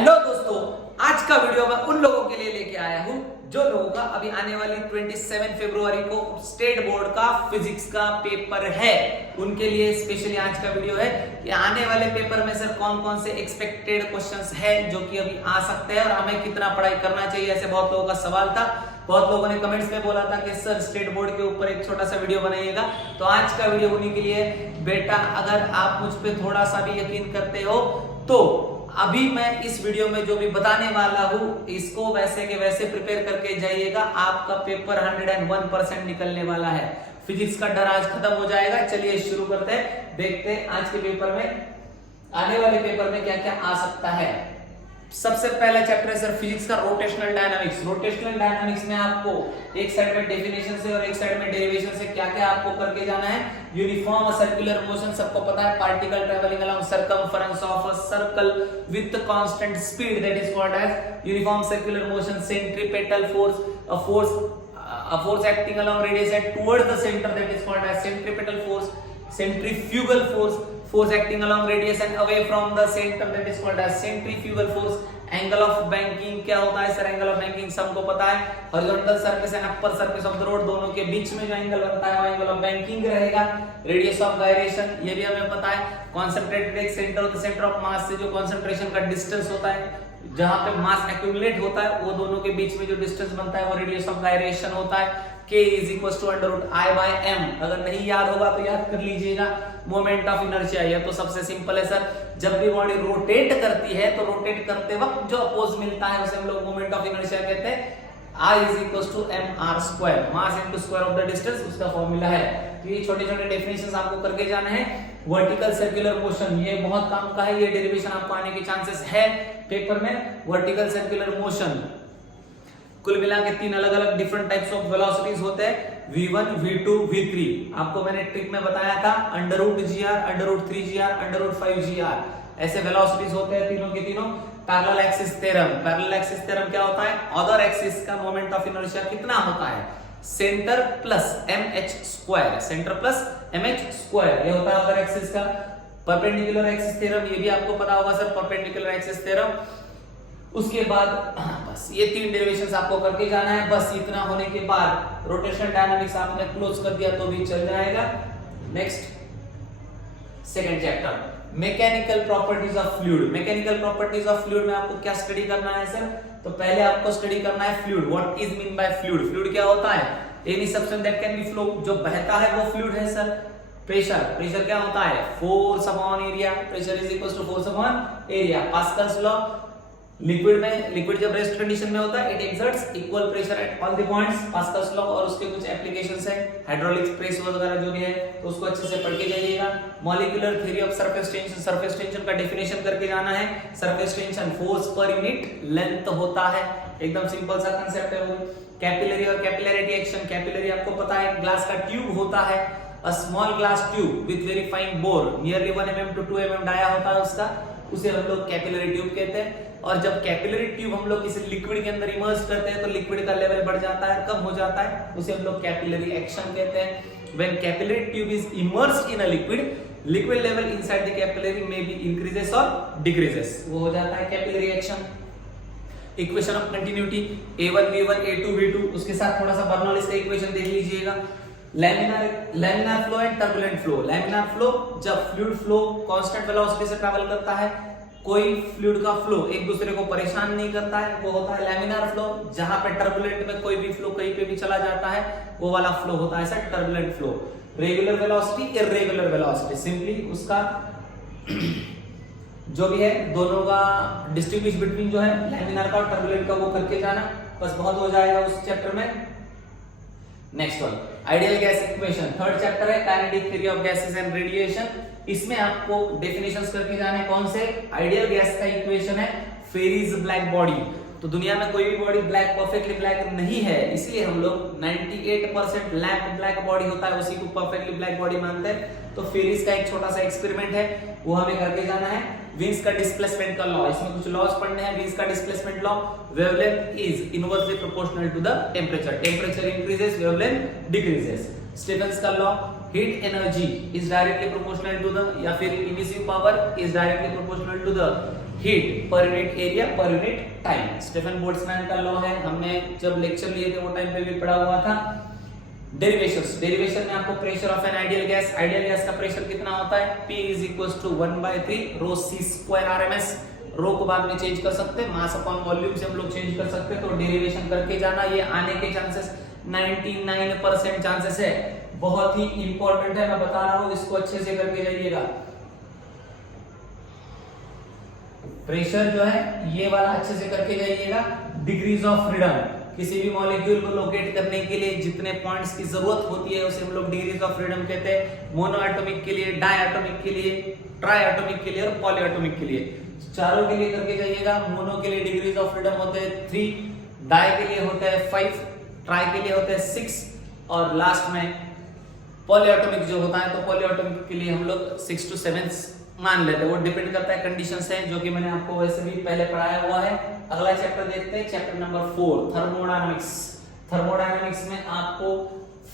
Hello दोस्तों, आज का वीडियो मैं उन लोगों के लिए लेके आया हूं जो लोगों का अभी आने वाली 27 फरवरी को स्टेट बोर्ड का फिजिक्स का पेपर है। उनके लिए स्पेशली आज का वीडियो है कि आने वाले पेपर में सर कौन कौन से एक्सपेक्टेड क्वेश्चंस है जो कि अभी आ सकते हैं और हमें कितना पढ़ाई करना चाहिए, ऐसे बहुत लोगों का सवाल था। बहुत लोगों ने कमेंट्स में बोला था कि सर स्टेट बोर्ड के ऊपर एक छोटा सा वीडियो बनाइएगा, तो आज का वीडियो उन्हीं के लिए। बेटा अगर आप मुझ पे थोड़ा सा भी यकीन करते हो तो अभी मैं इस वीडियो में जो भी बताने वाला हूं इसको वैसे के वैसे प्रिपेयर करके जाइएगा। आपका पेपर 101% निकलने वाला है। फिजिक्स का डर आज खत्म हो जाएगा। चलिए शुरू करते हैं, देखते हैं आज के पेपर में, आने वाले पेपर में क्या क्या आ सकता है। सबसे पहला चैप्टर है सर फिजिक्स का रोटेशनल डायनामिक्स। रोटेशनल डायनामिक्स में आपको एक साइड में डेफिनेशन से और एक साइड में डेरिवेशन से क्या क्या आपको करके जाना है। यूनिफॉर्म सर्कुलर मोशन सबको पता है, particle travelling along circumference of a circle with constant speed that is called as uniform circular motion. Centripetal force, a force acting along radius at towards the center that is called as centripetal force. Centrifugal force acting along radius and away from the center that is called as centrifugal force. Angle of banking क्या होता है sir? Angle of banking सबको पता है, horizontal surface and upper surface of the road दोनों के बीच में जो एंगल बनता है वो एंगल ऑफ बैंकिंग रहेगा। रेडियस ऑफ गायरेशन ये भी हमें पता है। कॉन्सेंट्रेटेड एक centre of the centre of mass से जो कॉन्सेंट्रेशन का डिस्टेंस होता है, जहां पे मास एक्यूमुलेट होता है, वो दोनों के बीच में जो डिस्टेंस बनता है वो रेडियस ऑफ गायरेशन होता है। K is equals to under root I by m। अगर नहीं याद होगा तो याद कर लीजिएगा। मोमेंट ऑफ इनर्शिया ये तो सबसे सिंपल है सर। जब भी बॉडी रोटेट करती है तो रोटेट करते वक्त जो अपोज मिलता है उसे हम लोग मोमेंट ऑफ इनर्शिया कहते हैं। I is equals to mr square, mass into square of the distance, उसका फॉर्मूला है। तो ये छोटे छोटे डेफिनेशंस आपको करके जाना है। वर्टिकल सर्कुलर मोशन ये बहुत काम का है, ये डेरिवेशन आपको आने के चांसेस है पेपर में। वर्टिकल सर्कुलर मोशन कुल मिला के तीन अलग अलग डिफरेंट टाइप्स ऑफ वेलोसिटीज होते हैं, v1 v2 v3। आपको मैंने ट्रिक में बताया था under root gr, under root 3gr, under root 5gr, ऐसे वेलोसिटीज होते हैं तीनों के तीनों। Parallel axis theorem, parallel axis theorem क्या होता है? अदर एक्सिस का मोमेंट ऑफ इनर्शिया कितना होता है? Centre plus mh square, centre plus mh square, ये होता है अदर एक्सिस का। परपेंडिकुलर एक्सिस थ्योरम ये भी आपको पता होगा सर, परपेंडिकुलर एक्सिस थ्योरम। उसके बाद बस ये तीन डेरिवेशंस आपको करके जाना है। बस इतना होने के बाद रोटेशनल डायनामिक्स आपने क्लोज कर दिया तो भी चल जाएगा। Next second chapter, mechanical properties of fluid. Mechanical properties of fluid में आपको क्या स्टडी करना है सर? तो पहले आपको स्टडी करना है fluid. What is mean by fluid? Fluid क्या होता है? Any substance that can be flow, जो बहता है वो फ्लूइड है सर। प्रेशर, प्रेशर क्या होता है? Force upon area, pressure is equal to force upon area. Pascal's law, liquid में, लिक्विड जब रेस्ट कंडीशन में होता है it exerts equal pressure at all the points, Pascal's law. और उसके कुछ एप्लीकेशंस है, हाइड्रोलिक प्रेस वगैरह जो भी है, तो उसको अच्छे से पढ़ के जाइएगा। Molecular theory of surface tension, surface tension का डेफिनेशन करके जाना है। Surface tension force per unit length होता है, एकदम सिंपल सा कांसेप्ट है वो। कैपिलरी और कैपिलैरिटी एक्शन, कैपिलरी आपको पता है ग्लास का ट्यूब होता है, a small glass tube with very fine bore, nearly 1 mm to 2 mm dia होता है उसका, उसे हम लोग कैपिलरी ट्यूब कहते हैं। और जब कैपिलरी ट्यूब हम लोग किसी लिक्विड के अंदर इमर्ज करते हैं तो लिक्विड का लेवल बढ़ जाता है, कम हो जाता है, उसे हम लोग कैपिलरी एक्शन कहते हैं। When capillary tube is emerged in a liquid, liquid level inside the capillary में बी इंक्रीजेस और डिक्रीजेस, वो हो जाता है capillary action. Equation of continuity a1 v1 a2 v2, उसके साथ थोड़ा सा बर्नौलीज का इक्वेशन देख लीजिएगा। Laminar flow and turbulent flow. Laminar flow जब फ्लूइड फ्लो कांस्टेंट वेलोसिटी से ट्रैवल करता है, कोई फ्लूइड का फ्लो एक दूसरे को परेशान नहीं करता है, वो होता है लैमिनार फ्लो। जहां पे टर्बुलेंट में कोई भी फ्लो कहीं पे भी चला जाता है वो वाला फ्लो होता है sir turbulent flow. Regular velocity, irregular velocity, simply उसका जो भी है दोनों का डिस्टिंग्विश बिटवीन जो है लैमिनार का और टर्बुलेंट का वो करके जाना, बस बहुत हो जाएगा उस चैप्टर में। Next one, ideal gas equation, third chapter है kinetic theory of gases and radiation. इसमें आपको डेफिनेशंस करके जाने कौन से? आइडियल गैस का इक्वेशन है फेरीज ब्लैक बॉडी। तो दुनिया में कोई भी बॉडी ब्लैक परफेक्टली ब्लैक नहीं है, इसलिए हम लोग 98% लैम्प ब्लैक बॉडी होता है उसी को परफेक्टली ब्लैक बॉडी मानते हैं। तो फेरीज का एक छोटा सा एक्सपेरिमेंट है, वो हमें करके जाना है। विंस का डिस्प्लेसमेंट का लॉ, इसमें कुछ लॉज पढ़ने हैं। विंस का displacement law, wavelength is inversely proportional to the temperature, temperature increases wavelength decreases. Stefan's का law, heat energy is directly proportional to the, या फिर emissive power is directly proportional to the heat per unit area per unit time. Stefan Boltzmann का law है, हमने जब lecture लिए थे वो टाइम पे भी पढ़ा हुआ था। डेरिवेशन में आपको pressure of an ideal gas का प्रेशर कितना होता है, P is equal to 1/3 rho C square RMS। Rho को बाद में चेंज कर सकते हैं, मास अपॉन वॉल्यूम से हम लोग चेंज कर सकते हैं। तो डेरिवेशन करके जाना, ये आने के चांसेस 99% चांसेस है, बहुत ही इंपॉर्टेंट है, मैं बता रहा हूं, इसको अच्छे से करके जाइएगा। प्रेशर जो है ये वाला अच्छे से करके जाइएगा। डिग्रीज ऑफ फ्रीडम, किसी भी मॉलिक्यूल को लोकेट करने के लिए जितने पॉइंट्स की जरूरत होती है उसे हम लोग डिग्रीज ऑफ फ्रीडम कहते हैं। मोनो एटॉमिक के लिए, डाई एटॉमिक के लिए, ट्राई एटॉमिक के लिए और पॉली एटॉमिक के लिए, चारों के लिए करके जाइएगा। मोनो के लिए डिग्रीज ऑफ फ्रीडम होते हैं 3, डाई के लिए होते हैं 5, ट्राई के लिए होते हैं 6 और लास्ट में पॉली एटॉमिक जो होता है तो पॉली एटॉमिक के लिए हम लोग 6 to 7 मान लेते हैं। वो डिपेंड करता है कंडीशंस है, जो कि मैंने आपको वैसे भी पहले पढ़ाया हुआ है। अगला चैप्टर देखते हैं, चैप्टर नंबर 4 थर्मोडायनामिक्स। थर्मोडायनामिक्स में आपको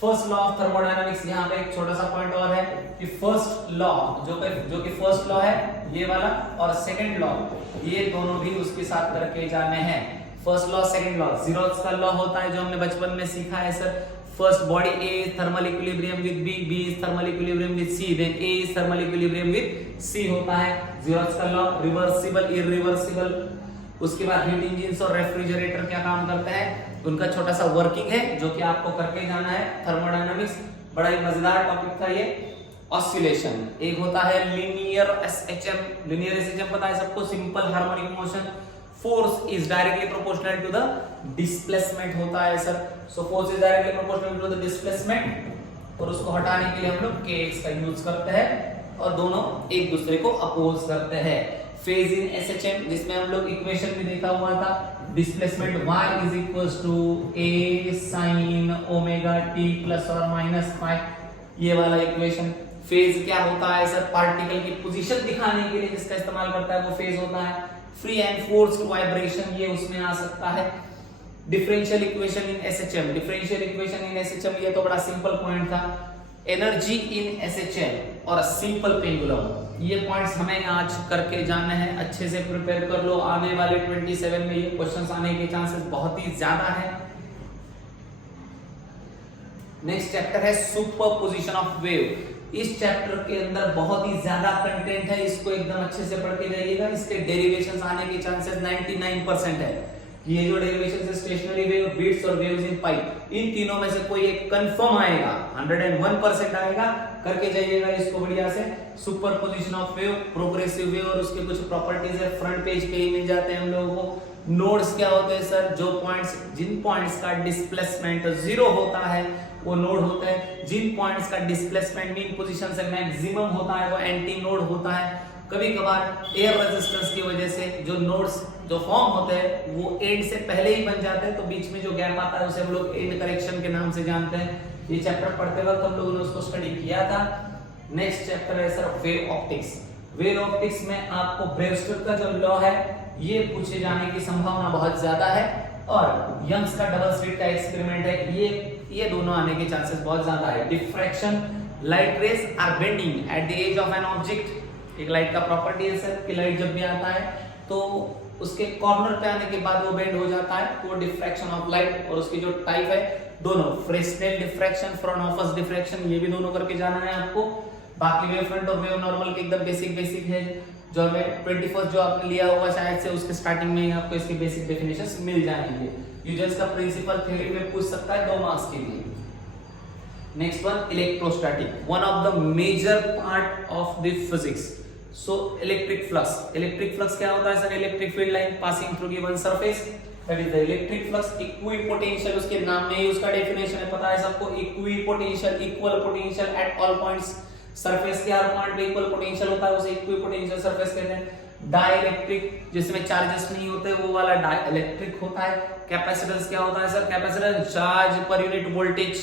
फर्स्ट लॉ ऑफ थर्मोडायनामिक्स, यहाँ पे एक छोटा सा पॉइंट और है कि फर्स्ट लॉ जो कि फर्स्ट लॉ है ये वाला और सेकंड लॉ, ये दोनों भी उसके साथ करके जाने हैं। First law second law, zeroth का लॉ होता है जो हमने बचपन में सीखा है sir. First body A is thermal equilibrium with B, B is thermal equilibrium with C, then A is thermal equilibrium with C होता है। जीरोथ का लॉ रिवर्सिबल, इरिवर्सिबल। उसके बाद हीट इंजिन्स और रेफ्रिजरेटर क्या काम करते हैं, उनका छोटा सा वर्किंग है जो कि आपको करके जाना है। थर्मोडायनामिक्स बड़ा ही मजेदार टॉपिक था ये। ऑसिलेशन, एक होता है लीनियर एसएचएम। लीनियर एसएचएम पता है सबको, simple harmonic motion. Force is directly proportional to the displacement होता है sir. So force is directly proportional to the displacement और उसको हटाने के लिए हम लोग kx का यूज करते हैं और दोनों एक दूसरे को अपोज करते हैं। फेज इन एसएचएम, जिसमें हम लोग इक्वेशन भी देखा हुआ था, displacement y is equals to a sin omega t plus और माइनस पाई, ये वाला इक्वेशन। फेज क्या होता है सर, पार्टिकल की पोजीशन दिखाने के लिए जिसका इस्तेमाल करता है वो फेज होता है। फ्री एंड फोर्स्ड वाइब्रेशन, ये उसमें आ सकता है। Differential equation in SHM, differential equation in SHM, ये तो बड़ा सिंपल पॉइंट था। एनर्जी इन एसएचएम और सिंपल पेंडुलम, ये पॉइंट्स हमें आज करके जाने हैं। अच्छे से प्रिपेयर कर लो, आने वाले 27 में ये क्वेश्चंस आने के चांसेस बहुत ही ज्यादा है। नेक्स्ट चैप्टर है सुपरपोजिशन ऑफ वेव। इस चैप्टर के अंदर बहुत ही ज्यादा कंटेंट है, इसको एकदम अच्छे से पढ़ के जाइएगा। इसके डेरिवेशंस आने के चांसेस 99% है। ये जो डेरिवेशंस है स्टेशनरी वेव, बीट्स और वेव्स इन पाइप, इन तीनों में से कोई एक कंफर्म आएगा, 101% आएगा, करके जाइएगा इसको बढ़िया से। Superposition of wave, progressive wave और उसके कुछ प्रॉपर्टीज है, फ्रंट पेज पे ही मिल जाते हैं हम लोगों को। नोड्स क्या होते हैं सर, जो पॉइंट्स, जिन पॉइंट्स का डिस्प्लेसमेंट 0 होता है वो नोड होता है। जिन पॉइंट्स का डिस्प्लेसमेंट मीन पोजीशन से मैक्सिमम होता है वो एंटी नोड होता है। कभी कभार एयर रेजिस्टेंस की वजह से जो नोड्स जो फॉर्म होते हैं वो एंड से पहले ही बन जाते हैं, तो बीच में जो गैप आता है उसे हम लोग एंड करेक्शन के नाम से जानते हैं। ये चैप्टर पढ़ते वक्त हम लोगों ने उसको स्टडी किया था। नेक्स्ट चैप्टर है sir wave optics. Wave optics में आपको ब्रेवस्टोक का जो लॉ है ये पूछे जाने की संभावना बहुत ज्यादा है, और यंग्स का डबल स्लिट का एक्सपेरिमेंट है, ये दोनों आने के चांसेस बहुत ज्यादा है। Diffraction, light rays are bending at the edge of an object. एक लाइट का प्रॉपर्टी है सर कि लाइट जब भी आता है तो उसके कॉर्नर पे आने के बाद वो बेंड हो जाता है, तो डिफ्रैक्शन ऑफ लाइट। और उसकी जो टाइप है दोनों, फ्रेस्नेल डिफ्रैक्शन, फ्राउनहोफर डिफ्रैक्शन, ये भी दोनों करके जाना है आपको। बाकी वेव फ्रंट और वेव नॉर्मल के एकदम बेसिक है, जो हमें 21st जो आपने लिया होगा शायद से, उसके स्टार्टिंग में ही आपको इसके बेसिक डेफिनेशंस मिल जाएंगे। ह्यूजेंस का प्रिंसिपल थ्योरी में पूछ सकता है 2 मार्क्स के लिए। Next one, electrostatic, one of the major part of the physics. So electric flux क्या होता है sir, electric field line passing through given surface, that is the electric flux. Equipotential, उसके नाम में ही उसका डेफिनेशन है, पता है सबको, equipotential, equal potential at all points. Surface के हर पॉइंट पे इक्वल पोटेंशियल होता है, उसे इक्विपोटेंशियल सरफेस कहते हैं। डाइलेक्ट्रिक, जिसमें चार्जेस नहीं होते वो वाला डाइलेक्ट्रिक होता है। कैपेसिटेंस क्या होता है sir, capacitance charge per unit voltage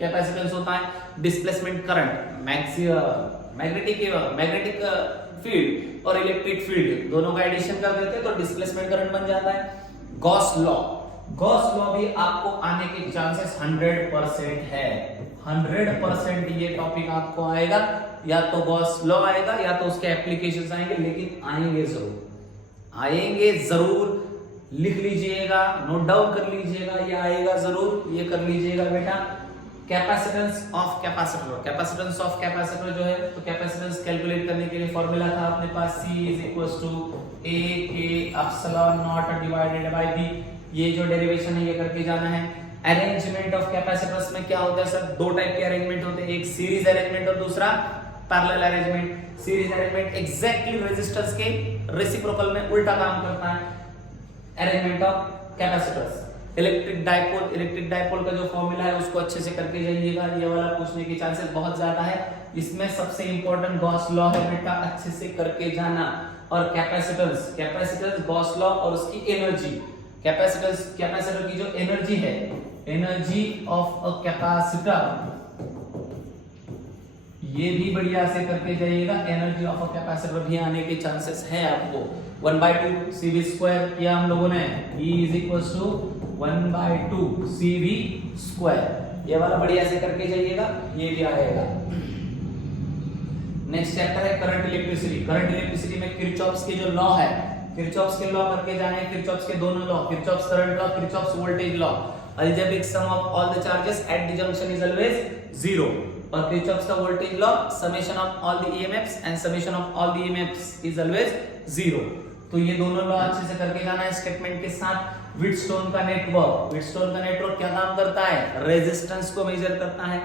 capacitance होता है। डिस्प्लेसमेंट करंट, मैग्नेटिक फील्ड और इलेक्ट्रिक फील्ड दोनों का एडिशन कर देते हैं तो डिस्प्लेसमेंट करंट बन जाता है। गॉस लॉ भी आपको आने के चांसेस 100% है, 100% ये टॉपिक आपको आएगा, या तो गॉस लॉ आएगा या तो उसके एप्लीकेशंस आएंगे, लेकिन आएंगे जरूर। आएंगे जरूर, लिख लीजिएगा, नोट डाउन कर लीजिएगा, ये आएगा जरूर, ये कर लीजिएगा बेटा। Capacitance of capacitor, capacitance of capacitor जो है, तो कैपेसिटेंस कैलकुलेट करने के लिए फॉर्मूला था अपने पास C is equal to A K epsilon naught divided by B। ये जो डेरिवेशन है ये करके जाना है। अरेंजमेंट ऑफ कैपेसिटर्स में क्या होता है सर, दो टाइप के अरेंजमेंट होते हैं, एक सीरीज अरेंजमेंट और दूसरा parallel arrangement. Series arrangement exactly resistors के रेसिप्रोकल में उल्टा काम करता है। Arrangement of capacitors, electric dipole का जो फॉर्मूला है उसको अच्छे से करके जाइएगा, ये वाला पूछने के चांसेस बहुत ज्यादा है। इसमें सबसे इंपॉर्टेंट गॉस लॉ है बेटा, अच्छे से करके जाना। और कैपेसिटेंस गॉस लॉ और उसकी एनर्जी, कैपेसिटर की जो एनर्जी है, एनर्जी ऑफ अ कैपेसिटर, ये भी बढ़िया से करके जाइएगा। एनर्जी ऑफ अ कैपेसिटर भी आने के चांसेस है आपको। 1/2 CV स्क्वायर किया हम लोगों ने, E is equal to 1/2 CV square, ये वाला बढ़िया से करके जाइएगा, ये भी आएगा। नेक्स्ट चैप्टर है करंट इलेक्ट्रिसिटी। करंट इलेक्ट्रिसिटी में किरचॉफ्स के जो लॉ है, किरचॉफ्स के लॉ करके जाने, किरचॉफ्स के दोनों law, Kirchhoff's current law, Kirchhoff's voltage law. Algebraic sum of all the charges at the junction is always 0, और किरचॉफ्स का voltage law, summation of all the EMFs and summation of all the EMFs is always 0। तो ये दोनों law अच्छे से करके जाना है स्टेटमेंट के साथ। व्हीटस्टोन का नेटवर्क क्या काम करता है, रेजिस्टेंस को मेजर करता है।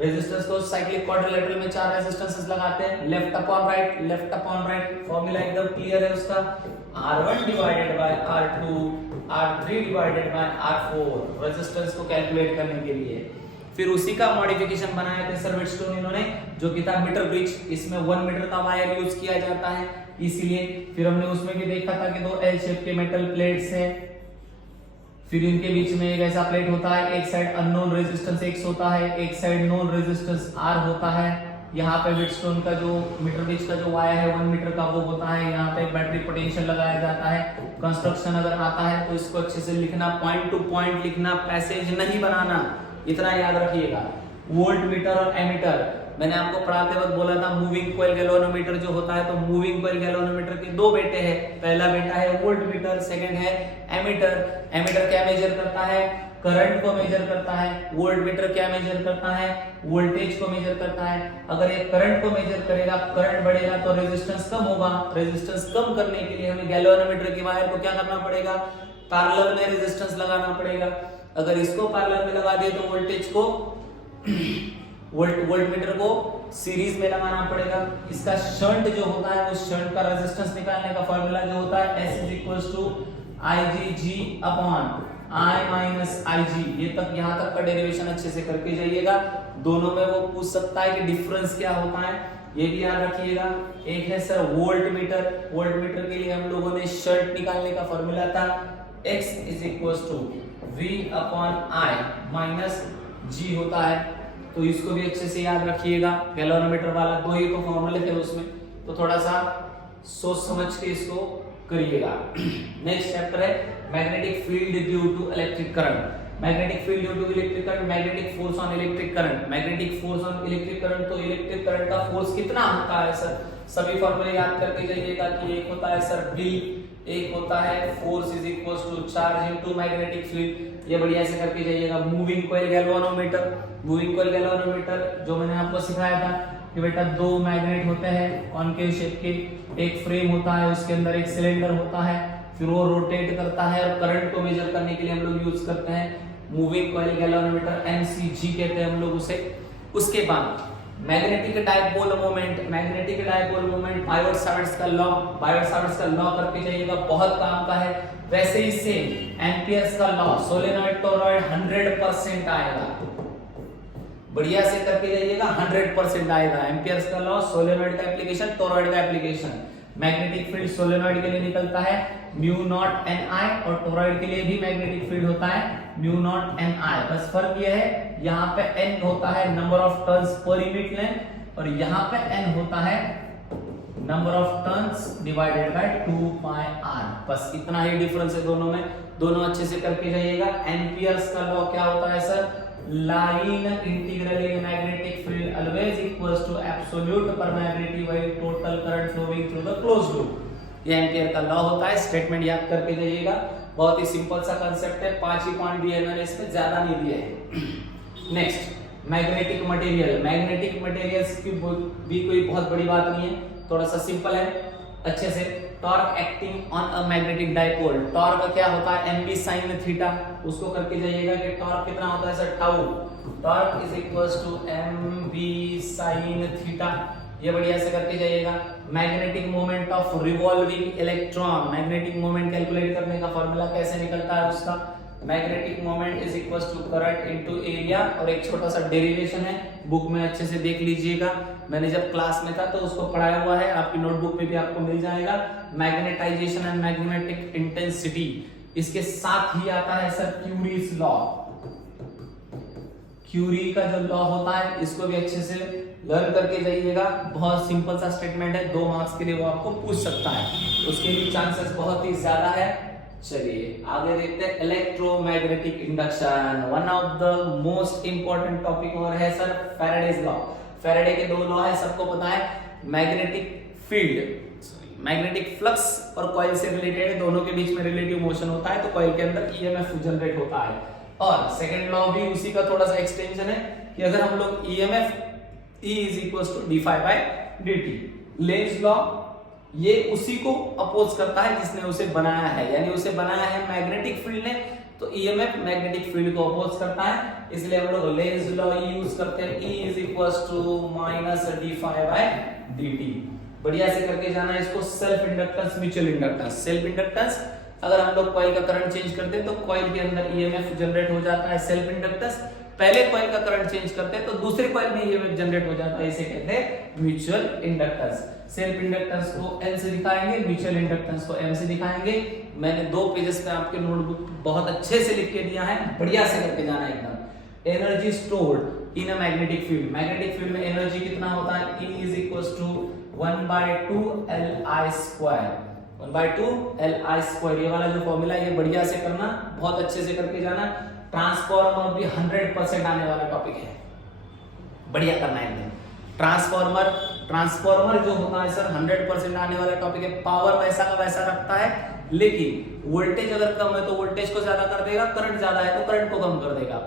रेजिस्टेंस को साइक्लिक क्वाड्रिलेटरल में 4 रेजिस्टेंसेस लगाते हैं, लेफ्ट अपॉन राइट। फॉर्मूला एकदम क्लियर है उसका, R1 divided by R2, R3 divided by R4 resistance को कैलकुलेट करने के लिए। फिर उसी का मॉडिफिकेशन बनाया था सर व्हीटस्टोन इन्होंने, जो कि था मीटर ब्रिज। इसमें 1 मीटर का वायर यूज किया जाता है, इसीलिए फिर हमने उसमें भी देखा था कि 2 L शेप के मेटल प्लेट्स हैं, फिर इनके बीच में एक ऐसा प्लेट होता है, एक साइड अननोन रेजिस्टेंस X होता है, एक साइड नोन रेजिस्टेंस R होता है। यहाँ पे व्हीटस्टोन का जो मीटर ब्रिज का जो वायर है 1 मीटर का वो होता है, यहाँ पे बैटरी पोटेंशियल लगाया जाता है। कंस्ट्रक्शन अगर आता है तो इसको अच्छे से लिखना, पॉइंट टू पॉइंट लिखना, पैसेज नहीं बनाना, इतना याद रखिएगा। वोल्ट मीटर और एमीटर, मैंने आपको पढ़ाते वक्त बोला था मूविंग कॉइल गैल्वेनोमीटर जो होता है, तो मूविंग कॉइल गैल्वेनोमीटर के 2 बेटे हैं। पहला बेटा है वोल्ट मीटर, सेकंड है एमीटर। एमीटर क्या मेजर करता है, करंट को मेजर करता है। वोल्ट मीटर क्या मेजर करता है, वोल्टेज को मेजर करता है। अगर ये करंट को मेजर करेगा, करंट बढ़ेगा तो रेजिस्टेंस कम होगा। रेजिस्टेंस कम करने के लिए हमें गैल्वेनोमीटर की वायर को क्या करना पड़ेगा, पैरेलल में रेजिस्टेंस लगाना पड़ेगा। अगर इसको पैरेलल में लगा दिए तो वोल्टेज को वोल्टमीटर को सीरीज में लगाना पड़ेगा। इसका शंट जो होता है, उस शंट का रेजिस्टेंस निकालने का फार्मूला जो होता है S is equal to IgG upon I minus IG। ये तक यहाँ तक का डेरिवेशन अच्छे से करके जाइएगा। दोनों में वो पूछ सकता है कि डिफरेंस क्या होता है, ये भी याद रखिएगा। एक है सर वोल्ट मीटर के लिए हम लोगों ने शंट निकालने का फार्मूला था X is equal to V upon I minus G होता है, तो इसको भी अच्छे से याद रखिएगा। गैल्वेनोमीटर वाला 2 ही तो फॉर्मूले थे उसमें, तो थोड़ा सा सोच समझ के इसको करिएगा। नेक्स्ट चैप्टर है magnetic field due to electric current. Magnetic field due to electric current, magnetic force on electric current. Magnetic force on electric current, तो इलेक्ट्रिक करंट का फोर्स कितना होता है सर, सभी फॉर्मूले याद करके जाइएगा कि एक होता है सर B, एक होता है force is equal to charge into magnetic field. ये बढ़िया से करके जाइएगा। मूविंग कॉइल गैल्वेनोमीटर जो मैंने आपको सिखाया था कि बेटा 2 मैग्नेट होते हैं कॉन्केव शेप के, एक फ्रेम होता है, उसके अंदर एक सिलेंडर होता है, फिर वो रोटेट करता है और करंट को मेजर करने के लिए हम लोग यूज करते हैं मूविंग कॉइल गैल्वेनोमीटर, MCG कहते हैं हम लोग उसे। उसके बाद मैग्नेटिक डाइपोल मोमेंट बायोट-सावर्ट्स का लॉ करके जाइएगा, बहुत काम का है। वैसे ही सेम एम्पियर्स का लॉ, सोलेनॉइड टोरॉइड 100% आएगा, बढ़िया से करके जाइएगा, 100% आएगा। एम्पियर्स का लॉ, सोलेनॉइड का एप्लीकेशन, टोरॉइड का एप्लीकेशन। मैग्नेटिक फील्ड सोलेनॉइड के लिए निकलता है म्यू नॉट NI, और टोरॉइड के लिए भी मैग्नेटिक फील्ड होता है म्यू नॉट NI। बस फर्क ये है, यहाँ पे N होता है number of turns per unit length, और यहाँ पे N होता है number of turns divided by 2πr। बस इतना ही डिफरेंस है दोनों में, दोनों अच्छे से करके जाइएगा। एम्पियर्स का लॉ क्या होता है sir, line integral in magnetic field always equals to absolute permeability by total current flowing through the closed loop. ये एम्पियर का लॉ होता है। स्टेटमेंट याद करके जाइएगा, बहुत ही सिंपल सा कंसेप्ट है, 5 ही पॉइंट दिए मैंने इसमें, ज्यादा नहीं दिए हैं। Next, magnetic material. Magnetic materials की भी कोई बहुत बड़ी बात नहीं है, थोड़ा सा सिंपल है अच्छे से। Torque acting on a magnetic dipole. Torque क्या होता है, mv sin थीटा, उसको करके जाइएगा कि टॉर्क कितना होता है sir, tau. Torque is equals to mv sin theta, ये बढ़िया से करके जाइएगा। Magnetic moment of revolving electron. Magnetic moment calculate करने का फॉर्मूला कैसे निकलता है उसका, magnetic moment is equals to current into area, और एक छोटा सा डेरिवेशन है, बुक में अच्छे से देख लीजिएगा, मैंने जब क्लास में था तो उसको पढ़ाया हुआ है, आपकी नोटबुक में भी आपको मिल जाएगा। मैग्नेटाइजेशन एंड मैग्नेटिक इंटेंसिटी, इसके साथ ही आता है सर क्यूरीज लॉ। क्यूरी का जो लॉ होता है इसको भी अच्छे से लर्न करके जाइएगा, बहुत सिंपल सा स्टेटमेंट है, 2 मार्क्स के लिए वो आपको पूछ सकता है, उसके भी चांसेस बहुत ही ज्यादा है। चलिए आगे देखते हैं, electromagnetic induction, one of the most important topic और है सर फैराडेज लॉ। फैराडे के 2 लॉ है, सबको पता है, मैग्नेटिक फील्ड, मैग्नेटिक फ्लक्स और कॉइल से रिलेटेड है, दोनों के बीच में रिलेटिव मोशन होता है तो कॉइल के अंदर ईएमएफ जनरेट होता है। और सेकंड लॉ भी उसी का थोड़ा सा एक्सटेंशन है कि अगर हम लोग EMF E is equals to d phi by dt, Lenz law ये उसी को अपोज करता है जिसने उसे बनाया है, यानी उसे बनाया है मैग्नेटिक फील्ड ने, तो ईएमएफ मैग्नेटिक फील्ड को अपोज करता है, इसलिए हम लोग लेंज लॉ यूज करते हैं। E is equals to minus d phi by dt, बढ़िया से करके जाना है इसको। Self inductance, mutual inductance. Self inductance, अगर हम लोग कॉइल का करंट चेंज करते हैं तो कॉइल के अंदर ईएमएफ जनरेट हो जाता है, सेल्फ इंडक्टेंस। पहले कॉइल का करंट चेंज करते हैं तो दूसरे कॉइल में ईएमएफ जनरेट हो जाता है, इसे कहते हैं म्यूचुअल इंडक्टेंस। सेल्फ इंडक्टेंस को L से दिखाएंगे, म्यूचुअल इंडक्टेंस को M से दिखाएंगे। मैंने 2 पेजेस पे आपके नोटबुक बहुत अच्छे से लिख के दिया है, बढ़िया से करके जाना एकदम। Energy stored in a magnetic field, magnetic field में एनर्जी कितना होता है, E is equals to 1/2 Li square, 1/2 Li square, ये वाला जो फॉर्मूला ये बढ़िया से करना, बहुत अच्छे से करके जाना। ट्रांसफॉर्मर भी 100% आने वाला टॉपिक है, बढ़िया करना है एकदम। ट्रांसफॉर्मर जो होता है सर 100% आने वाला टॉपिक है। पावर वैसा का वैसा रखता है, लेकिन वोल्टेज अगर कम है तो वोल्टेज को ज्यादा कर देगा, करंट ज्यादा है तो करंट को कम कर देगा।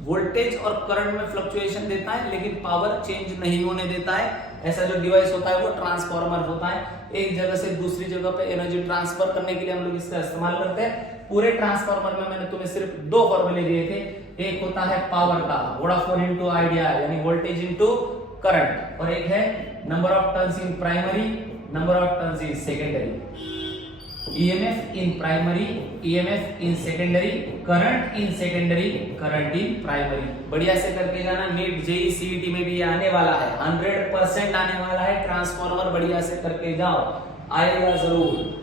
वोल्टेज और करंट में फ्लक्चुएशन देता है लेकिन पावर चेंज नहीं होने देता है। ऐसा जो डिवाइस होता है वो ट्रांसफॉर्मर होता है, एक जगह से दूसरी जगह पे एनर्जी ट्रांसफर करने के लिए हम लोग इसका इस्तेमाल करते हैं। पूरे ट्रांसफार्मर में मैंने तुम्हें सिर्फ 2 फॉर्मूले दिए थे, एक होता है पावर का, वोडाफोन इनटू आइडिया यानी वोल्टेज इनटू करंट, और एक है number of turns in primary, number of turns in secondary. EMF in primary, EMF in secondary, current in secondary, current in primary. बढ़िया से करके जाना, नीट जेईई सीईटी में भी आने वाला है, 100% आने वाला है ट्रांसफार्मर, बढ़िया से करके जाओ, आएगा जरूर।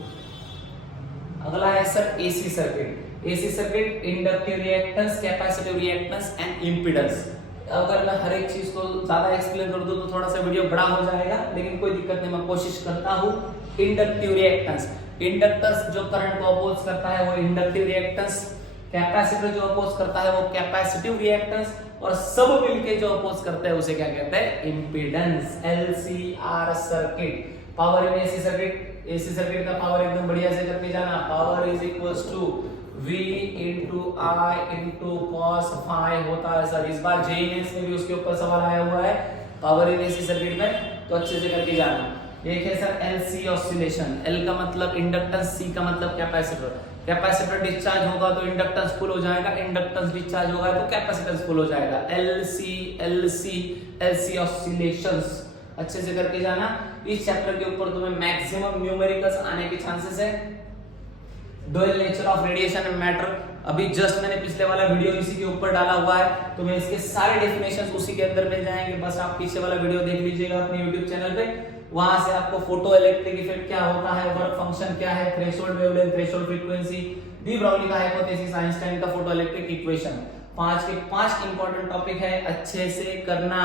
अगला है sir AC circuit. AC circuit, inductive reactance, capacitive reactance and impedance. अगर मैं हर एक चीज को ज्यादा एक्सप्लेन कर दूं तो थोड़ा सा वीडियो बड़ा हो जाएगा, लेकिन कोई दिक्कत नहीं, मैं कोशिश करता हूं। इंडक्टिव रिएक्टेंस, इंडक्टर्स जो करंट को अपोज करता है वो इंडक्टिव रिएक्टेंस, कैपेसिटर जो अपोज करता है वो कैपेसिटिव रिएक्टेंस, और सब मिलके जो अपोज करते हैं उसे क्या कहते हैं, impedance. LCR circuit, power in AC circuit. AC circuit का पावर एकदम बढ़िया से करके जाना, power is equals to V into I into cos phi होता है सर। इस बार जेईई मेंस में भी उसके ऊपर सवाल आया हुआ है पावर इन एसी सर्किट में, तो अच्छे से करके जाना। एक है सर LC ऑसिलेशन, L का मतलब इंडक्टेंस, C का मतलब कैपेसिटर। कैपेसिटर डिस्चार्ज होगा तो इंडक्टेंस फुल हो जाएगा, इंडक्टेंस डिस्चार्ज होगा तो कैपेसिटेंस फुल हो जाएगा। LC ऑसिलेशंस, अच्छे से करके जाना। इस चैप्टर के ऊपर तुम्हें मैक्सिमम न्यूमेरिकल्स आने के चांसेस है। Dual nature of radiation and matter, अभी जस्ट मैंने पिछले वाला वीडियो इसी के ऊपर डाला हुआ है, तुम्हें इसके सारे डेफिनेशंस उसी के अंदर मिल जाएंगे, बस आप पीछे वाला वीडियो देख लीजिएगा अपने YouTube चैनल पे। वहां से आपको फोटो इलेक्ट्रिक इफेक्ट क्या होता है, वर्क फंक्शन क्या है, threshold wavelength, threshold frequency, D brownie का हाइपोथेसिस, आइंस्टाइन का फोटो इलेक्ट्रिक इक्वेशन, 5 के 5 इंपॉर्टेंट टॉपिक है, अच्छे से करना।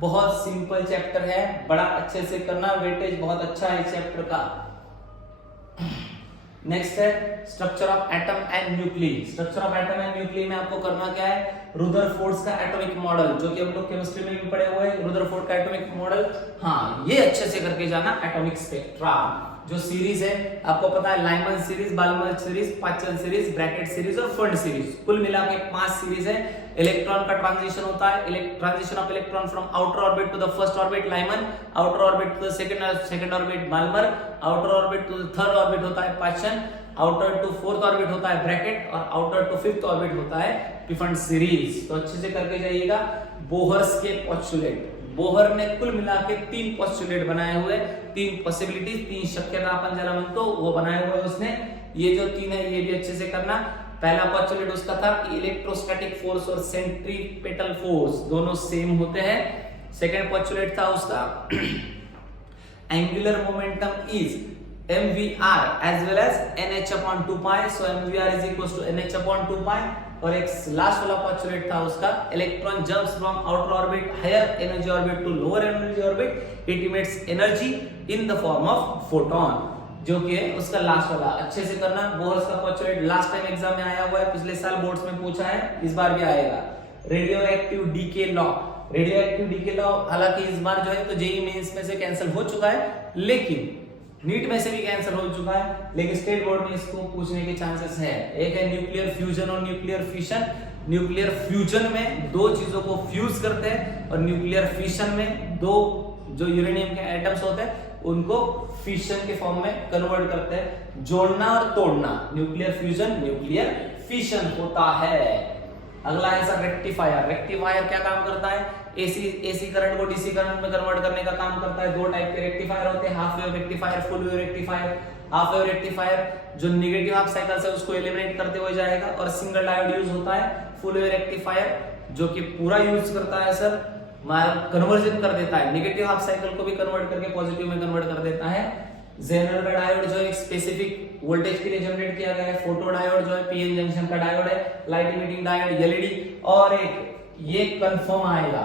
बहुत सिंपल चैप्टर है, बड़ा अच्छे से करना, वेटेज बहुत अच्छा है इस चैप्टर का। नेक्स्ट है structure of atom and nucleus. Structure of atom and nucleus में आपको करना क्या है, रुदरफोर्ड का एटॉमिक मॉडल, जो कि हम लोग केमिस्ट्री में भी पढ़े हुए हैं, रुदरफोर्ड का एटॉमिक मॉडल। हाँ, ये अच्छे से करके जाना। एटॉमिक स्पेक्ट्रा, जो सीरीज है आपको पता है, लाइमन सीरीज, बाल्मर सीरीज, पाचन सीरीज, ब्रैकेट सीरीज और फंड सीरीज, कुल मिला के 5 सीरीज है। इलेक्ट्रॉन का ट्रांजिशन होता है, transition of electron from outer orbit to the first orbit Lyman, outer orbit to the second orbit Balmer, outer orbit to the third orbit होता है पाचन, आउटर टू फोर्थ ऑर्बिट होता है bracket और outer to fifth orbit होता है पिफंड series. तो अच्छे से करके जाइएगा। बोहर्स के पोस्टुलेट, बोहर ने कुल मिला के 3 पोस्टुलेट बनाए हुए, 3 पॉसिबिलिटीज, 3 शक्यता अपन जरा मन तो वो बनाए हुए उसने। ये जो 3 है ये भी अच्छे से करना। पहला पोस्टुलेट उसका था कि इलेक्ट्रोस्टैटिक फोर्स और सेंट्रीपेटल फोर्स दोनों सेम होते हैं। सेकंड पोस्टुलेट था उसका angular momentum is mvr as well as nh upon 2 pi, so mvr is equals to nh upon 2 pi। और एक लास्ट वाला पोस्टुलेट था उसका electron jumps from outer orbit higher energy orbit to lower energy orbit, it emits energy in the form of photon, जो कि है उसका last वाला। अच्छे से करना। बोहर्स का पोस्टुलेट लास्ट टाइम एग्जाम में आया हुआ है, पिछले साल बोर्ड्स में पूछा है, इस बार भी आएगा। Radioactive decay law, radioactive decay law हालांकि इस बार जो है तो जेईई मेंस में से कैंसिल हो चुका है, लेकिन नीट में से भी कैंसिल हो चुका है, लेकिन स्टेट बोर्ड में इसको पूछने के चांसेस है। एक है न्यूक्लियर फ्यूजन और न्यूक्लियर फिशन। न्यूक्लियर फ्यूजन में 2 चीजों को फ्यूज करते हैं और न्यूक्लियर फिशन में 2 जो यूरेनियम के एटम्स होते हैं उनको फिशन के फॉर्म में कन्वर्ट करते हैं। जोड़ना और तोड़ना, न्यूक्लियर फ्यूजन, न्यूक्लियर फिशन होता है। अगला है सर रेक्टिफायर। रेक्टिफायर क्या काम करता है? एसी करंट को डीसी करंट में कन्वर्ट करने का काम करता है। 2 टाइप के रेक्टिफायर होते हैं, half wave rectifier, full wave rectifier. Half wave rectifier जो नेगेटिव हाफ साइकिल से उसको एलिमिनेट करते हुए जाएगा और सिंगल डायोड यूज होता है। फुल वेव रेक्टिफायर जो कि पूरा यूज करता है सर, कन्वर्जन कर देता है, नेगेटिव हाफ साइकिल को भी कन्वर्ट करके पॉजिटिव में कन्वर्ट कर देता है। जेनरल का डायोड जो एक स्पेसिफिक वोल्टेज के लिए जनरेट किया गया है। फोटो डायोड जो है पीएन जंक्शन का डायोड है, लाइट इमिटिंग डायोड एलईडी। और एक ये कंफर्म आएगा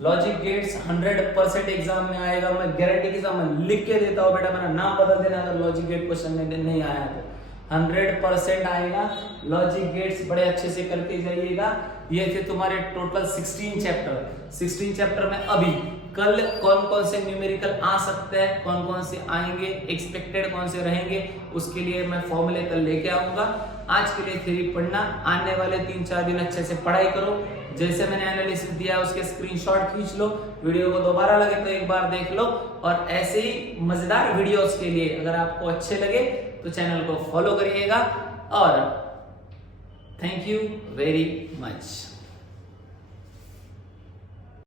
लॉजिक गेट्स 100% एग्जाम में आएगा, मैं गारंटी के साथ मैं लिख के देता हूं बेटा, मेरा नाम बदल देना अगर लॉजिक गेट क्वेश्चन में नहीं आया तो। 100% आएगा लॉजिक गेट्स, बड़े अच्छे से करके जाइएगा। ये थे तुम्हारे टोटल 16 चैप्टर। 16 चैप्टर में अभी कल कौन कौन से न्यूमेरिकल आ सकते हैं, कौन कौन से आएंगे, एक्सपेक्टेड कौन से रहेंगे, उसके लिए मैं फॉर्मूले कल लेके आऊंगा। आज के लिए थ्योरी पढ़ना, आने वाले 3-4 दिन अच्छे से पढ़ाई करो। जैसे मैंने एनालिसिस दिया उसके स्क्रीनशॉट खींच लो, वीडियो को दोबारा लगे तो एक बार देख लो। और ऐसे ही मजेदार वीडियोस के लिए अगर आपको अच्छे लगे तो चैनल को फॉलो करिएगा। और थैंक यू वेरी मच।